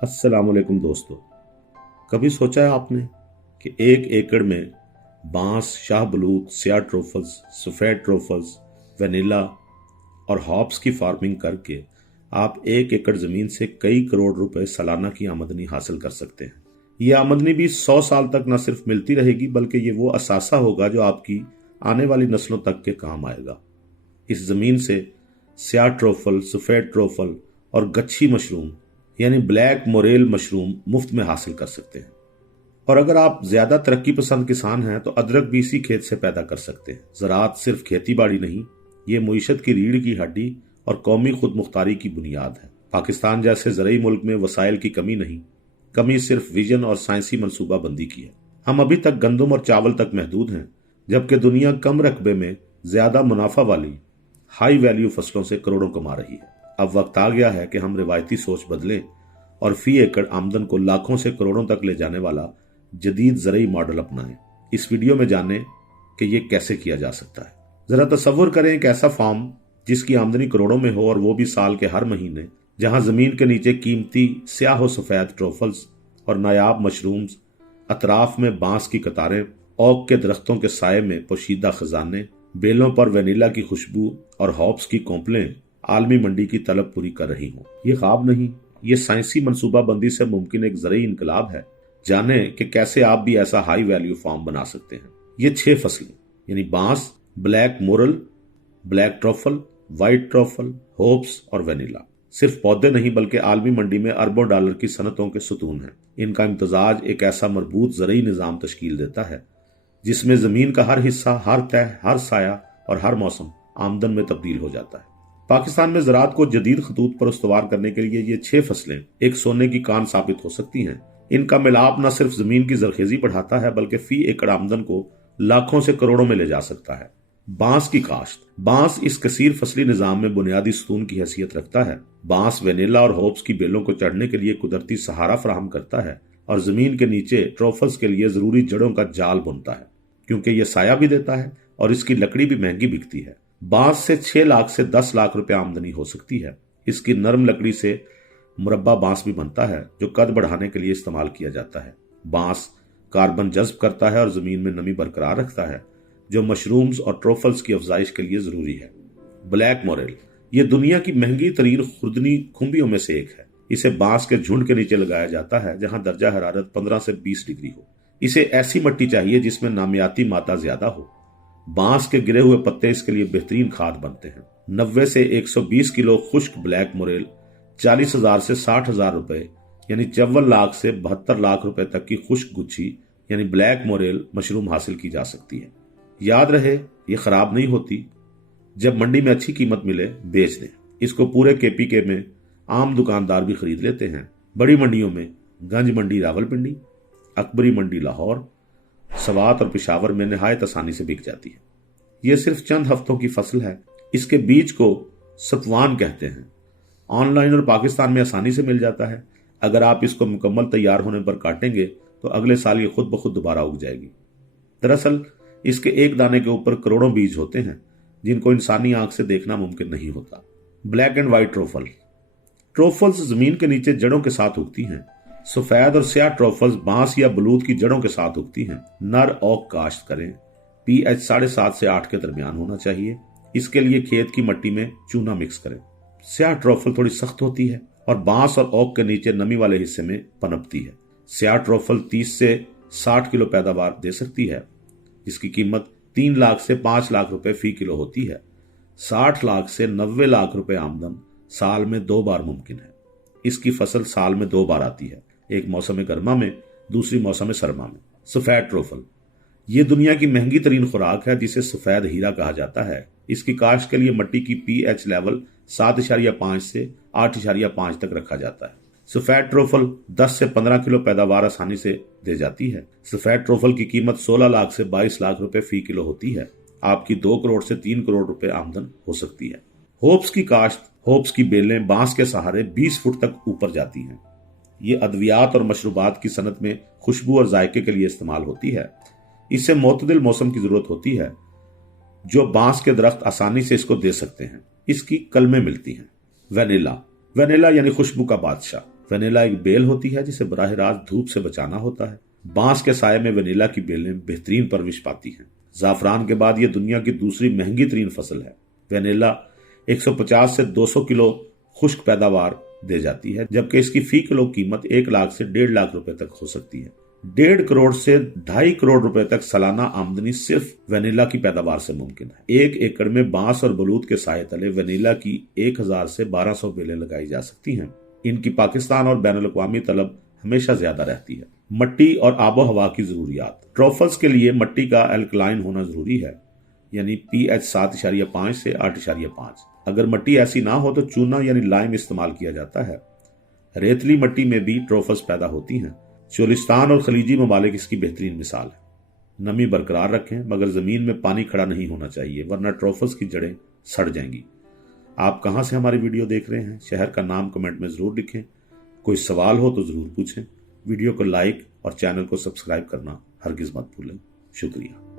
अस्सलामुअलैकुम दोस्तों। कभी सोचा है आपने कि 1 एकड़ में बांस, शाहबलूत, स्याह ट्रोफल्स, सफ़ेद ट्रोफल्स, वेनिला और हॉप्स की फार्मिंग करके आप 1 एकड़ ज़मीन से कई करोड़ रुपए सालाना की आमदनी हासिल कर सकते हैं। ये आमदनी भी 100 साल तक न सिर्फ मिलती रहेगी बल्कि ये वो असासा होगा जो आपकी आने वाली नस्लों तक के काम आएगा। इस ज़मीन से स्याह ट्रोफल, सफ़ेद ट्रोफल और गच्छी मशरूम यानी ब्लैक मोरेल मशरूम मुफ्त में हासिल कर सकते हैं। और अगर आप ज्यादा तरक्की पसंद किसान हैं तो अदरक भी इसी खेत से पैदा कर सकते हैं। ज़राअत सिर्फ खेती बाड़ी नहीं, ये मुईशत की रीढ़ की हड्डी और कौमी खुद मुख्तारी की बुनियाद है। पाकिस्तान जैसे ज़रूरी मुल्क में वसाइल की कमी नहीं, कमी सिर्फ विजन और साइंसी मनसूबाबंदी की है। हम अभी तक गंदम और चावल तक महदूद हैं, जबकि दुनिया कम रकबे में ज्यादा मुनाफा वाली हाई वैल्यू फसलों से करोड़ों कमा रही है। अब वक्त आ गया है कि हम रिवायती सोच बदलें और फी एकड़ आमदन को लाखों से करोड़ों तक ले जाने वाला जदीद ज़रूरी मॉडल अपनाएं। इस वीडियो में जानें कि ये कैसे किया जा सकता है। जरा तसव्वुर करें एक ऐसा फार्म जिसकी आमदनी करोड़ों में हो और वो भी साल के हर महीने, जहां जमीन के नीचे कीमती स्याह सफेद ट्रोफल्स और नायाब मशरूम्स, अतराफ में बांस की कतारें, ओक के दरख्तों के साये में पोशीदा खजाने, बेलों पर वेनिला की खुशबू और हॉप्स की कोंपलें आलमी मंडी की तलब पूरी कर रही हों। ये ख्वाब नहीं, ये साइंसी मनसूबाबंदी से मुमकिन एक ज़रूरी इनकलाब है। जाने कि कैसे आप भी ऐसा हाई वैल्यू फार्म बना सकते हैं। ये 6 फसलें यानी बांस, black moral, black truffle, white truffle, hopes और वेनिला सिर्फ पौधे नहीं बल्कि आलमी मंडी में अरबों डॉलर की सनतों के सुतून हैं। इनका इम्तजाज एक ऐसा मरबूत ज़रूरी निज़ाम तश्कील देता है जिसमें जमीन का हर हिस्सा, हर तह, हर साया और हर मौसम आमदन में तब्दील हो जाता है। पाकिस्तान में ज़राअत को जदीद खतूत पर उस्तवार करने के लिए ये 6 फसलें एक सोने की कान साबित हो सकती हैं। इनका मिलाप न सिर्फ जमीन की जरखेजी बढ़ाता है बल्कि फी एकड़ आमदन को लाखों से करोड़ों में ले जा सकता है। बांस की काश्त। बांस इस कसीर फसली निजाम में बुनियादी सुतून की हैसियत रखता है। बांस वेनिला और होप्स की बेलों को चढ़ने के लिए कुदरती सहारा फराहम करता है और जमीन के नीचे ट्रोफल्स के लिए जरूरी जड़ों का जाल बुनता है, क्योंकि यह साया भी देता है और इसकी लकड़ी भी महंगी बिकती है। बांस से 6 लाख से 10 लाख रुपए आमदनी हो सकती है। इसकी नरम लकड़ी से मुरब्बा बांस भी बनता है जो कद बढ़ाने के लिए इस्तेमाल किया जाता है। बांस कार्बन जज्ब करता है और जमीन में नमी बरकरार रखता है, जो मशरूम्स और ट्रोफल्स की अफजाइश के लिए जरूरी है। ब्लैक मोरेल ये दुनिया की महंगी तरीन खुर्दनी खुम्बियों में से एक है। इसे बांस के झुंड के नीचे लगाया जाता है जहां दर्जा हरारत 15 से 20 डिग्री हो। इसे ऐसी मिट्टी चाहिए जिसमें नामियाती मादा ज्यादा हो। बांस के गिरे हुए पत्ते इसके लिए बेहतरीन खाद बनते हैं। 90 से 120 किलो खुश्क ब्लैक मोरेल 40,000 से 60,000 रुपए यानी 54 लाख से 72 लाख रुपए तक की खुश्क गुच्छी यानी ब्लैक मोरेल मशरूम हासिल की जा सकती है। याद रहे, ये खराब नहीं होती। जब मंडी में अच्छी कीमत मिले बेच दें। इसको पूरे केपीके में आम दुकानदार भी खरीद लेते हैं। बड़ी मंडियों में गंज मंडी रावलपिंडी, अकबरी मंडी लाहौर, सवात और पिशावर में निहायत आसानी से बिक जाती है। यह सिर्फ चंद हफ्तों की फसल है। इसके बीज को सतवान कहते हैं। ऑनलाइन और पाकिस्तान में आसानी से मिल जाता है। अगर आप इसको मुकम्मल तैयार होने पर काटेंगे तो अगले साल ये खुद ब खुद दोबारा उग जाएगी। दरअसल इसके एक दाने के ऊपर करोड़ों बीज होते हैं जिनको इंसानी आंख से देखना मुमकिन नहीं होता। Black and white truffle. Truffles जमीन के नीचे जड़ों के साथ उगती हैं। सफेद और स्याह ट्रोफल्स बांस या बलूत की जड़ों के साथ उगती हैं। नर ओक काश्त करें। pH 7.5 से 8 के दरमियान होना चाहिए। इसके लिए खेत की मिट्टी में चूना मिक्स करें। स्याह ट्रोफल थोड़ी सख्त होती है और बांस और ओक के नीचे नमी वाले हिस्से में पनपती है। स्याह ट्रोफल 30 से 60 किलो पैदावार दे सकती है, जिसकी कीमत 3 लाख से 5 लाख रुपए फी किलो होती है। 60 लाख से 90 लाख रुपए आमदन साल में 2 बार मुमकिन है। इसकी फसल साल में 2 बार आती है, एक मौसम गर्मा में, दूसरी मौसम सरमा में। सफेद ट्रोफल ये दुनिया की महंगी तरीन खुराक है जिसे सफेद हीरा कहा जाता है। इसकी काश्त के लिए मिट्टी की pH लेवल 7.5 से 8.5 तक रखा जाता है। सफेद ट्रोफल 10 से 15 किलो पैदावार आसानी से दे जाती है। सफेद ट्रोफल की कीमत 16 लाख से 22 लाख रुपए फी किलो होती है। आपकी 2 करोड़ से 3 करोड़ रुपए आमदन हो सकती है। होप्स की काश्त। होप्स की बेलें बांस के सहारे 20 फुट तक ऊपर जाती हैं। ये अद्वियात और मशरूबात की सनत में खुशबू और जायके के लिए इस्तेमाल होती है। इससे मोतदिल मौसम की जरूरत होती है जो बांस के दरख्त आसानी से इसको दे सकते हैं। इसकी कलमें मिलती हैं। वेनिला। वेनिला यानी खुशबू का बादशाह। वेनिला एक बेल होती है जिसे बराह रास्त धूप से बचाना होता है। बांस के साये में वेनिला की बेलें बेहतरीन परवरिश पाती हैं। जाफरान के बाद यह दुनिया की दूसरी महंगी तरीन फसल है। वेनिला 150 से 200 किलो खुश्क पैदावार दे जाती है, जबकि इसकी फी किलो कीमत 1 लाख से 1.5 लाख रुपए तक हो सकती है। 1.5 करोड़ से 2.5 करोड़ रुपए तक सालाना आमदनी सिर्फ वेनिला की पैदावार से मुमकिन है। 1 एकड़ में बांस और बलूत के साये तले वेनिला की 1000 से 1200 बेलें लगाई जा सकती हैं। इनकी पाकिस्तान और बैनुल अक़वामी तलब हमेशा ज्यादा रहती है। मट्टी और आबो हवा की जरूरियात। ट्रॉफल्स के लिए मट्टी का एल्कलाइन होना जरूरी है, यानी pH 7.5 से 8.5। अगर मट्टी ऐसी ना हो तो चूना यानी लाइम इस्तेमाल किया जाता है। रेतली मट्टी में भी ट्रॉफल्स पैदा होती हैं। चोलिस्तान और खलीजी ममालिक इसकी बेहतरीन मिसाल है। नमी बरकरार रखें, मगर जमीन में पानी खड़ा नहीं होना चाहिए, वरना ट्रॉफल्स की जड़ें सड़ जाएंगी। आप कहां से हमारी वीडियो देख रहे हैं? शहर का नाम कमेंट में जरूर लिखें। कोई सवाल हो तो जरूर पूछें। वीडियो को लाइक और चैनल को सब्सक्राइब करना हरगिज मत भूलें। शुक्रिया।